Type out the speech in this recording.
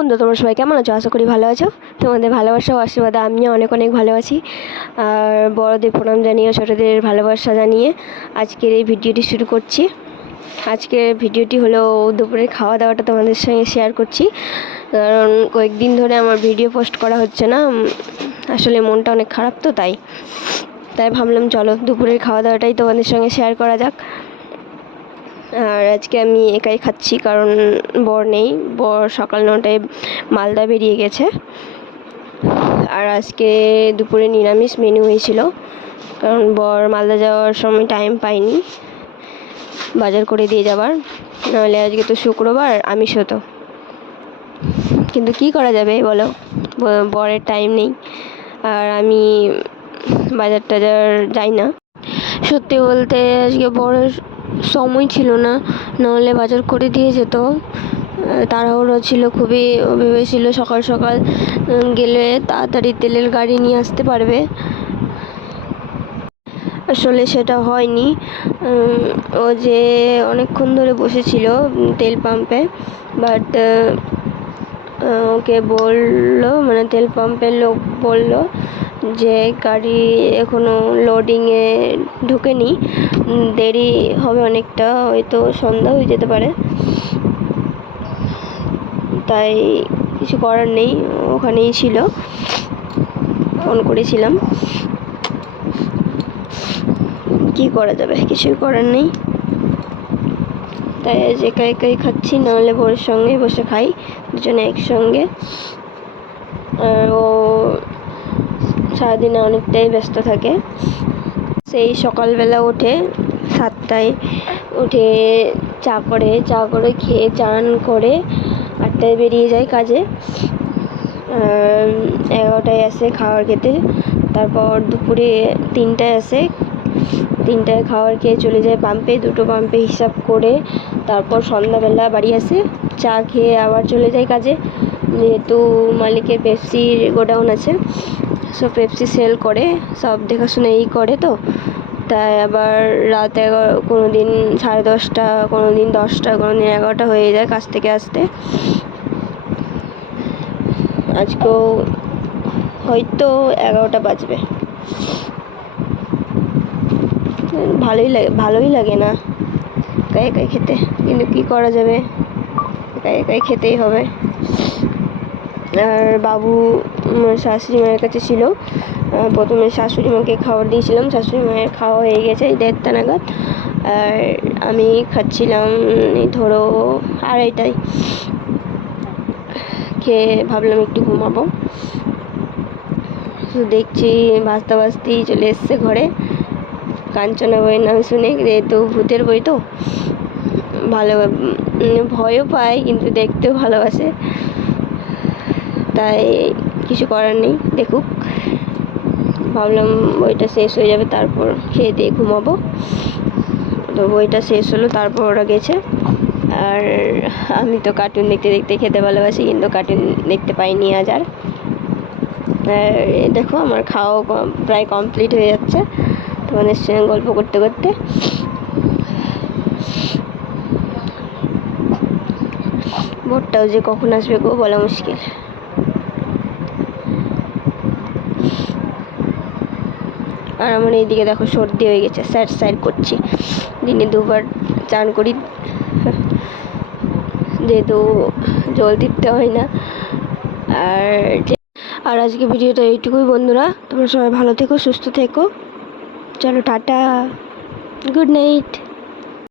বন্ধু, তোমরা সবাই কেমন আছো? আশা করি ভালো আছো। তোমাদের ভালোবাসা ও আশীর্বাদে আমিও অনেক অনেক ভালো আছি। আর বড়দের প্রণাম জানিয়ে ছোটোদের ভালোবাসা জানিয়ে আজকের এই ভিডিওটি শুরু করছি। আজকের ভিডিওটি হলো দুপুরের খাওয়া দাওয়াটা তোমাদের সঙ্গে শেয়ার করছি, কারণ কয়েকদিন ধরে আমার ভিডিও পোস্ট করা হচ্ছে না। আসলে মনটা অনেক খারাপ, তো তাই ভাবলাম চলো দুপুরের খাওয়া দাওয়াটাই তোমাদের সঙ্গে শেয়ার করা যাক। আর আজকে আমি একাই খাচ্ছি, কারণ বর নেই। বর সকাল 9টায় মালদা বেরিয়ে গেছে। আর আজকে দুপুরে নিরামিষ মেনু হয়েছিল, কারণ বর মালদা যাওয়ার সময় টাইম পাইনি বাজার করে দিয়ে যাবার। নাহলে আজকে তো শুক্রবার, আমিষ হতো। কিন্তু কি করা যাবে বলো, বরের টাইম নেই আর আমি বাজার টাজার যাই না। সত্যি বলতে আজকে বরের সময় ছিল না, নাহলে বাজার করে দিয়ে যেত। তাড়াহুড়ো ছিল খুবই, ভেবেছিল সকাল সকাল গেলে তাড়াতাড়ি তেলের গাড়ি নিয়ে আসতে পারবে। আসলে সেটা হয়নি। ও যে অনেকক্ষণ ধরে বসেছিল তেল পাম্পে, বাট ওকে বললো, মানে তেল পাম্পের লোক বলল যে গাড়ি এখনও লোডিংয়ে ঢোকেনি, দেরি হবে অনেকটা, হয়তো সন্ধ্যা হয়ে যেতে পারে। তাই কিছু করার নেই, ওখানেই ছিল, ফোন করেছিলাম। কি করা যাবে, কিছুই করার নেই। তাই আজ একা একাই খাচ্ছি, নাহলে বরের সঙ্গেই বসে খাই, দুজনে একসঙ্গে। আর ও সারাদিনে অনেকটাই ব্যস্ত থাকে। সেই সকালবেলা ওঠে 7টায়, উঠে চা করে খেয়ে চান করে 8টায় বেরিয়ে যায় কাজে। 11টায় আসে খাবার খেতে, তারপর দুপুরে 3টায় আসে, 3টায় খাবার খেয়ে চলে যায় পাম্পে, দুটো পাম্পে হিসাব করে। তারপর সন্ধ্যাবেলা বাড়ি আসে, চা খেয়ে আবার চলে যায় কাজে। যেহেতু মালিকের পেপসির গোডাউন আছে, সব পেপসি সেল করে, সব দেখাশোনা করে, তো তাই আবার রাত 11, কোনো দিন 10:30, কোনো দিন 10টা, কোনো দিন 11টা হয়ে যায় কাজ থেকে আসতে। আজকেও হয়তো 11টা বাজবে। ভালোই লাগে না একাই একাই খেতে, কিন্তু কি করা যাবে, একাই একাই খেতেই হবে। আর বাবু শাশুড়ি মায়ের কাছে ছিল। প্রথমে শাশুড়ি মাকে খাবার দিয়েছিলাম, শাশুড়ি মায়ের খাওয়া হয়ে গেছে 1:30টা নাগাদ। আর আমি খাচ্ছিলাম ধরো 2:30টায়। খেয়ে ভাবলাম একটু ঘুমাবো, তো দেখছি ভাজতেই চলে এসছে ঘরে। কাঞ্চনা বইয়ের নাম শুনে, যেহেতু ভূতের বই তো ভালো, ভয়ও পায় কিন্তু দেখতেও ভালোবাসে, তাই কিছু করার নেই, দেখুক। ভাবলাম বইটা শেষ হয়ে যাবে, তারপর খেয়ে দিয়ে ঘুমাবো। তো বইটা শেষ হলো, তারপর ওরা গেছে। আর আমি তো কার্টুন দেখতে দেখতে খেতে ভালোবাসি, কিন্তু কার্টুন দেখতে পাইনি আজ আর। দেখো আমার খাওয়া প্রায় কমপ্লিট হয়ে যাচ্ছে তোমাদের সঙ্গে গল্প করতে করতে। ভোরটাও যে কখন আসবে গো বলা মুশকিল। আর আমার এইদিকে দেখো সর্দি হয়ে গেছে, স্যার করছি। দিনে 2বার চান করি, যেহেতু জল দিতে হয় না। আর আজকে ভিডিওটা এইটুকুই বন্ধুরা, তোমরা সবাই ভালো থেকো, সুস্থ থেকো। চলো টাটা, গুড নাইট।